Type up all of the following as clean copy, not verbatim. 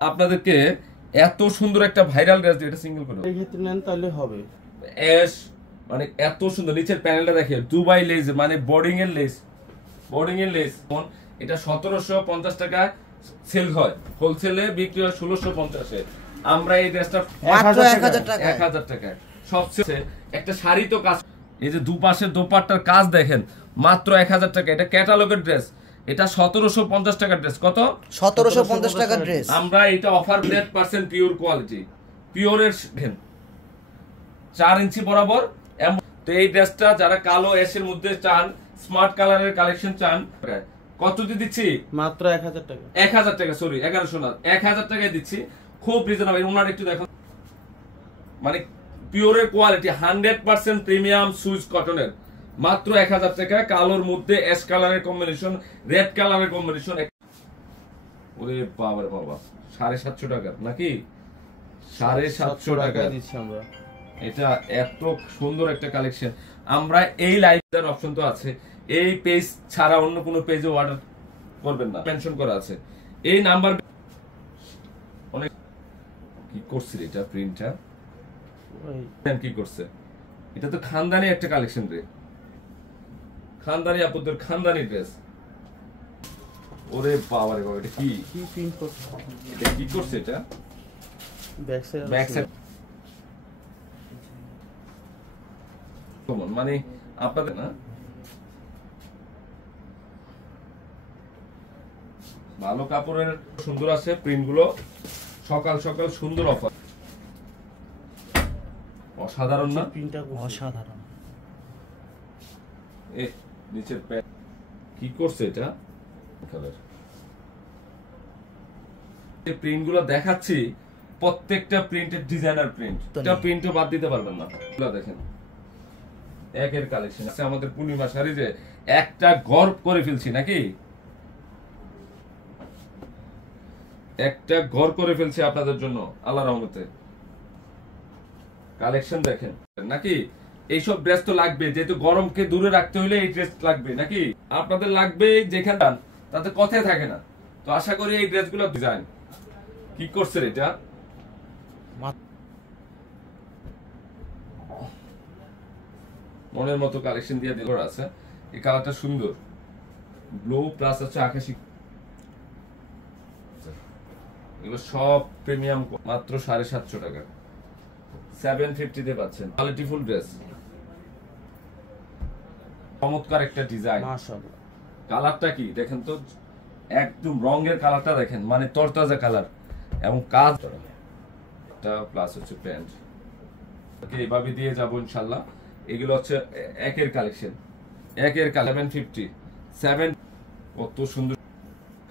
আপনাদেরকে এত সুন্দর একটা ভাইরাল ড্রেস, এটা সিঙ্গেল করে এই ক্ষেত্রে নেন তাহলে হবে। এস মানে এত সুন্দর, নিচের প্যানেলটা দেখে দুবাই লেস, মানে বোর্ডিং এর লেস, বোর্ডিং এর লেস। এটা 1750 টাকা সেল হয়, হোলসেলে বিক্রি হয় 1650-এ। আমরা এই ড্রেসটা মাত্র 1000 টাকা, 1000 টাকায়। সবচেয়ে একটা শাড়ি তো কাজ, এই যে দুপাশের দোপাট্টার কাজ দেখেন, মাত্র 1000 টাকা। এটা ক্যাটালগের ড্রেস, এটা 1750 টাকার ড্রেস। কত? 1750 টাকার ড্রেস। আমরা এটা অফার 100% পিওর কোয়ালিটি, পিওরের 4 ইঞ্চি বরাবর। তো এই ড্রেসটা যারা কালো অ্যাশের মধ্যে চান, স্মার্ট কালারের কালেকশন চান, কত দিয়ে দিচ্ছি? মাত্র 1000 টাকা। 1000 টাকা, সরি 1100 না, 1000 টাকায় দিচ্ছি। খুব রিজনেবল। ওনার একটু দেখো, মানে পিওরের কোয়ালিটি, 100% প্রিমিয়াম সুইস কটনের, মাত্র 1000 টাকা। কালোর মধ্যে অ্যাশ কালারের কম্বিনেশন, রেড কালারের কম্বিনেশন। ওরে বাবা রে বাবা, 750 টাকা নাকি? 750 টাকা দিচ্ছি আমরা। এটা এত সুন্দর একটা কালেকশন। আমরা এই লাইভটার অপশন তো আছে, এই পেজ ছাড়া অন্য কোনো পেজে অর্ডার করবেন না, মেনশন করা আছে এই নাম্বার। অনেক কি করছে এটা, প্রিন্টটা কি করছে, এটা তো খানদানি একটা কালেকশন রে, খানদানি আপুদের খানদানি ড্রেস। ওরে বাবা রে বাবা, এটা কি কি প্রিন্ট করছে, এটা কি করছে, এটা ব্যাক সাইড, ব্যাক সাইড। মানে আপনাদের না ভালো কাপড়ের সুন্দর আছে প্রিন্ট গুলো। সকাল সকাল সুন্দর অফার, অসাধারণ না? প্রিন্টটা অসাধারণ। এ নিচের প্যাড কি করছে এটা, কালার এই প্রিন্ট গুলো দেখাচ্ছি, প্রত্যেকটা প্রিন্টের ডিজাইনার প্রিন্ট, এটা প্রিন্টও বাদ দিতে পারবেন না। এগুলো দেখেন, একের কালেকশন আছে আমাদের পূর্ণিমা শাড়ি, যে একটা গর্ব করে ফেলছি নাকি, একটা ঘর করে ফেলছি আপনাদের জন্য আল্লাহর রহমতে। কালেকশন দেখেন নাকি, এইসব ড্রেস তো লাগবে, যেহেতু গরমকে দূরে রাখতে হলে এই ড্রেস লাগবে নাকি, আপনাদের লাগবে। যেখানে তাতে কথাই থাকে না। তো আশা করি এই ড্রেসগুলো ডিজাইন কি করছে, এটা মনের মতো কালেকশন দিয়ে দিল আছে। এই কালারটা সুন্দর, ব্লু প্লাস হচ্ছে আকাশি। এগুলো সব প্রিমিয়াম, মাত্র 750 টাকা, 750 তে পাচ্ছেন। কোয়ালিটিফুল ড্রেস, চমৎকার একটা ডিজাইন, মাশাআল্লাহ। কালারটা কি দেখেন তো, একদম রঙের কালারটা দেখেন, মানে তরতাজা কালার, এবং কাজ এটা প্লাস হচ্ছে প্যান্ট। ওকে, এভাবে দিয়ে যাব ইনশাআল্লাহ। এগুলো হচ্ছে একের কালেকশন, একের কালার 750, 7 কত সুন্দর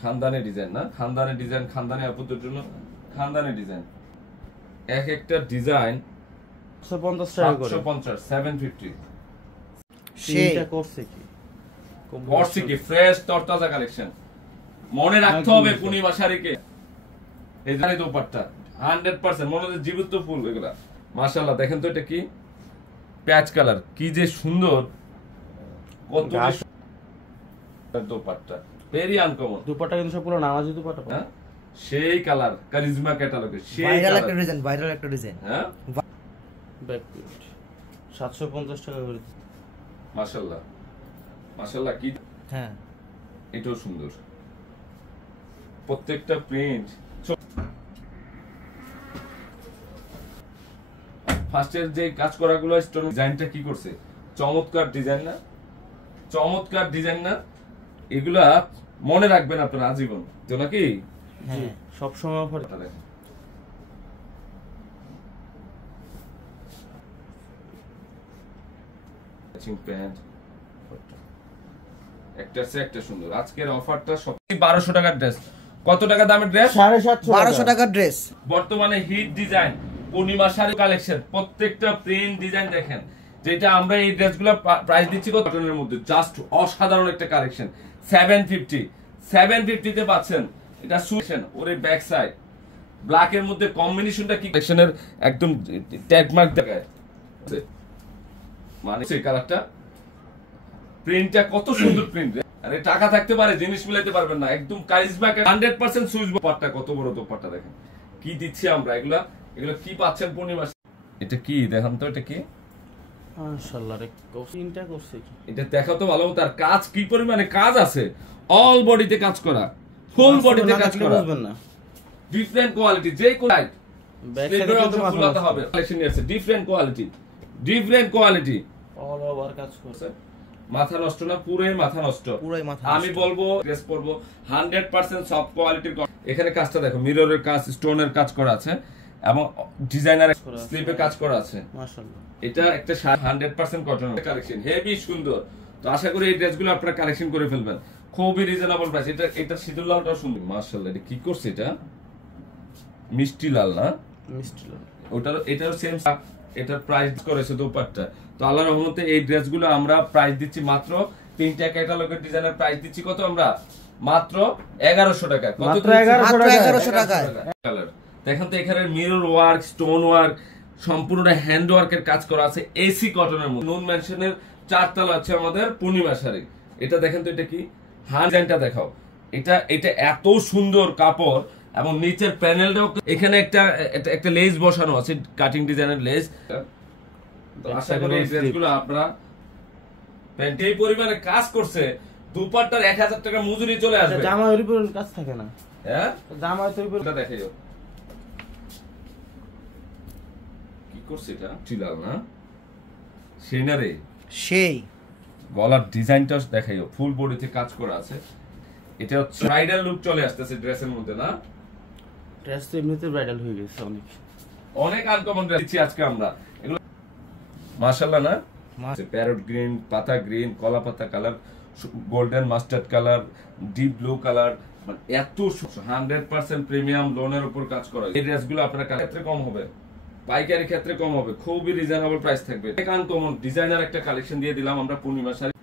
খানদানি ডিজাইন না, খানদানি ডিজাইন, খানদানি আপুদের জন্য খানদানি ডিজাইন। এক একটা ডিজাইন 750 টাকা করে, 750, 750। সেইটা করছে কি, করছে কি, ফ্রেশ তরতাজা কালেকশন। মনে রাখতে হবে পূর্ণিমা শাড়িকে, এই জানি দোপাট্টা 100% মনে হচ্ছে জীবিত ফুল এগুলা। মাশাআল্লাহ, দেখেন তো এটা কি প্যাচ কালার, কি যে সুন্দর, কত দোপাট্টা, ভেরি আনকমন। দুপাট্টা কিন্তু সবগুলো নামাজি দুপাট্টা। হ্যাঁ, সেই কালার, কারিজমা ক্যাটালগের সেই ভাইরাল কালার, একটা ডিজাইন, ভাইরাল একটা ডিজাইন। হ্যাঁ, ব্যাক প্রিন্ট 750 টাকা করে। মাশাআল্লাহ, মাশাআল্লাহ, কি হ্যাঁ, এটাও সুন্দর, প্রত্যেকটা প্রিন্ট। ফার্স্টের যে কাজ করা গুলো, স্টোন ডিজাইনটা কি করছে, চমৎকার ডিজাইন না, চমৎকার ডিজাইন না? এগুলা মনে রাখবেন আপনারা আজীবন, তো নাকি? হ্যাঁ, সব সময় অফার। প্যান্ট একটা সে একটা সুন্দর। আজকের অফারটা সব 1200 টাকার ড্রেস। কত টাকা দামের ড্রেস? 1200 টাকার ড্রেস। বর্তমানে হিট ডিজাইন পূর্ণিমা শাড়ি কালেকশন, প্রত্যেকটা প্রিন্ট ডিজাইন দেখেন। যেটা আমরা এই ড্রেসগুলো প্রাইস দিচ্ছি কটনের মধ্যে, জাস্ট অসাধারণ একটা কালেকশন। 750 তে পাচ্ছেন। এটা সুশন, ওরে ব্যাক সাইড ব্ল্যাক এর মধ্যে কম্বিনেশনটা কি, কালেকশনের একদম ট্যাগমার্ক দেখায়, মানে সেই কালারটা, প্রিন্টটা কত সুন্দর প্রিন্ট। আরে টাকা থাকতে পারে, জিনিস মিলাইতে পারবেন না। একদম কারিজমা 100% সুইচ পাটটা, কত বড় দোপাট্টা দেখেন কি দিচ্ছি আমরা। এগুলা কি পাচ্ছেন পূর্ণিমা। এটা কি দেখান তো, এটা কি? মাশাআল্লাহ রে, তিনটা করছে কি? এটা দেখাও তো ভালো। তার কাজ কি পরিমাণে কাজ আছে, অল বডিতে কাজ করা, ফুল বডিতে কাজ করা, বুঝবেন না। ডিফারেন্ট কোয়ালিটি, যে কোন ব্যাক স্লিপের সাইডে অংশ তো মাথা ফুলাতে নষ্ট। হবে। কালেকশন নিয়েছে different quality, different quality. All over কাজ করছে। মাথা নষ্ট না, পুরোই মাথা নষ্ট। পুরোই মাথা আমি নষ্ট। বলবো ড্রেস পরবো 100% সফট কোয়ালিটির। এখানে কাজটা দেখো, মিররের কাজ, স্টোনের কাজ করা আছে এবং ডিজাইনার স্লিপে কাজ করা আছে। মাশাআল্লাহ, এটা একটা 100% কটনের কালেকশন, হেভি সুন্দর। তো আশা করি এই ড্রেসগুলো আপনারা কালেকশন করে ফেলবেন, খুবই রিজনেবল প্রাইস। এটা সিঁদুর লালটাও সুন্দর। মাশাআল্লাহ, এটা কি করছে? এটা মিষ্টি লাল না, মিষ্টি লাল। এটারও সেম। এটার প্রাইস করেছে দোপাট্টা। তো আল্লাহর রহমতে এই ড্রেসগুলো আমরা প্রাইস দিচ্ছি মাত্র, তিনটা ক্যাটালগের ডিজাইনের প্রাইস দিচ্ছি কত আমরা? মাত্র 1100 টাকা। কত? মাত্র দিচ্ছি? 1100 টাকায়। কালার দেখেন তো, এখানে মিরর ওয়ার্ক, স্টোন ওয়ার্ক, সম্পূর্ণ হ্যান্ড ওয়ার্কের কাজ করা আছে, এসি কটনের মধ্যে। নুন মেনশনের 4 তলা আছে আমাদের পূর্ণিমা শাড়ি। এটা দেখেন তো, এটা কি ডিজাইনটা দেখাও। এটা এত সুন্দর কাপড় এবং নিচের প্যানেলটাও, এখানে একটা লেস বসানো আছে, কাটিং ডিজাইনের লেস। তো আশা করি এই ড্রেসগুলো আপনারা প্যান্ট এই পরিমাণে কাজ করছে, দুপাট্টার 1000 টাকা মজুরি চলে আসবে। জামা এর উপর কাজ থাকে না। হ্যাঁ, জামা এর উপর এটা দেখে যাও কি করছে। এটা চিলাল না, সেই না রে। সেই গলার ডিজাইনটা দেখাইও, ফুল বডিতে কাজ করা আছে। এটা হচ্ছে ব্রাইডাল লুক চলে আসতেছে ড্রেসের মধ্যে না। ড্রেস তো এমনিতে ব্রাইডাল হয়ে গেছে অনেক। অনেক আনকমন ড্রেস দিচ্ছি আজকে আমরা এগুলো। মাশাআল্লাহ না, প্যারট গ্রিন, পাতা গ্রিন, কলা পাতা colour, golden mustard colour, deep blue colour, মানে এত 100% প্রিমিয়াম লোনের উপর কাজ করা। এই ড্রেসগুলো আপনার ক্ষেত্রে কম হবে, পাইকারি ক্ষেত্রে কম হবে, খুবই রিজনেবল প্রাইস থাকবে। আনকমন ডিজাইনার একটা কালেকশন দিয়ে দিলাম আমরা পূর্ণিমা শাড়ি।